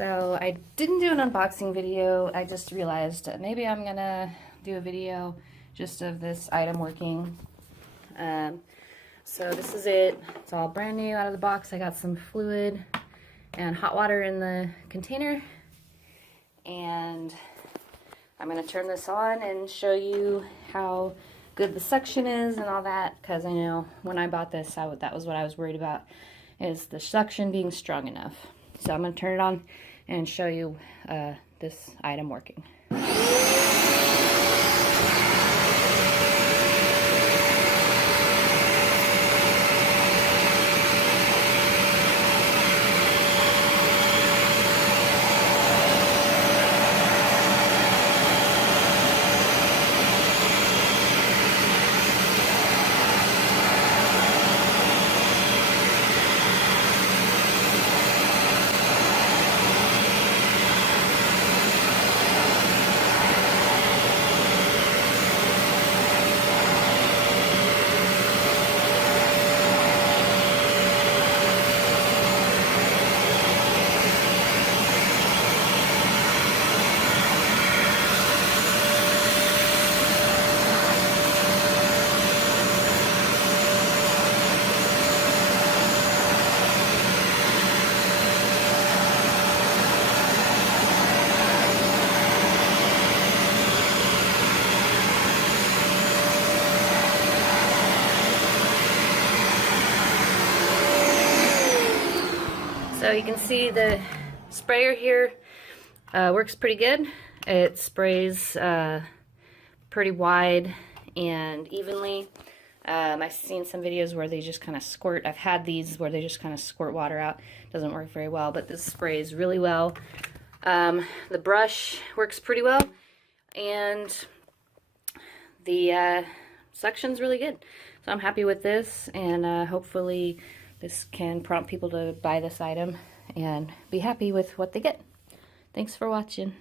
So I didn't do an unboxing video. I just realized maybe I'm gonna do a video just of this item working. So this is it. It's all brand new out of the box. I got some fluid and hot water in the container, and I'm gonna turn this on and show you how good the suction is and all that, because I know when I bought this, that was what I was worried about, is the suction being strong enough. So I'm going to turn it on and show you this item working. So you can see the sprayer here works pretty good. It sprays pretty wide and evenly. I've seen some videos where they just kind of squirt. I've had these where they just kind of squirt water out. Doesn't work very well, but this sprays really well. The brush works pretty well, and the suction's really good. So I'm happy with this, and hopefully this can prompt people to buy this item and be happy with what they get. Thanks for watching.